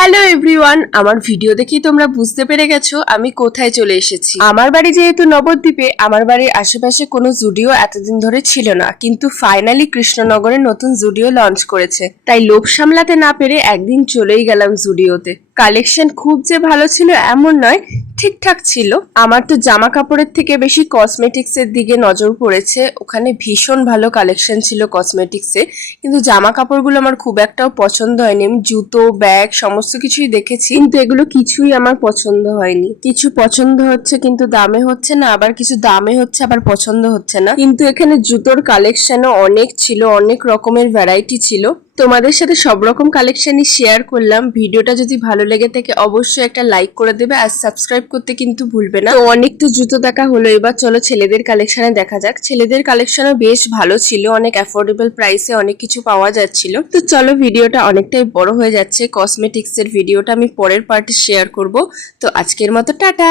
Hello everyone, আমার video দেখেই তোমরা বুঝতে পেরে গেছো আমি কোথায় চলে এসেছি। আমার বাড়ি যেহেতু নবদ্বীপে, আমার বাড়ির আশেপাশে কোনো জুডিও এতদিন ধরে ছিল না, কিন্তু ফাইনালি কৃষ্ণনগরে নতুন জুডিও লঞ্চ করেছে। তাই লোভ সামলাতে না পেরে একদিন চলেই গেলাম জুডিওতে। কালেকশন খুব যে ভালো ছিল এমন নয়, ঠিকঠাক ছিল। আমার তো জামা কাপড়ের থেকে বেশি কসমেটিক্স এর দিকে নজর পড়েছে। ওখানে ভীষণ ভালো কালেকশন ছিল কসমেটিক্সে, কিন্তু জামা কাপড়গুলো আমার খুব একটাও পছন্দ হয়নি। আমি জুতো, ব্যাগ সমস্ত কিছুই দেখেছি, কিন্তু এগুলো কিছুই আমার পছন্দ হয়নি। কিছু পছন্দ হচ্ছে কিন্তু দামে হচ্ছে না, আবার কিছু দামে হচ্ছে আবার পছন্দ হচ্ছে না। কিন্তু এখানে জুতোর কালেকশনও অনেক ছিল, অনেক রকমের ভ্যারাইটি ছিল। তোমাদের সাথে সব রকম কালেকশনই শেয়ার করলাম। ভিডিওটা যদি ভালো লেগে থাকে অবশ্যই একটা লাইক করে দেবে, আর সাবস্ক্রাইব করতে কিন্তু ভুলবে না। তো অনেক তো জুতো দেখা হলো, এবার চলো ছেলেদের কালেকশনে দেখা যাক। ছেলেদের কালেকশনও বেশ ভালো ছিল, অনেক অ্যাফোর্ডেবল প্রাইসে অনেক কিছু পাওয়া যাচ্ছিল। তো চলো, ভিডিওটা অনেকটাই বড় হয়ে যাচ্ছে। কসমেটিক্স এর ভিডিওটা আমি পরের পার্টে শেয়ার করব। তো আজকের মতো টাটা।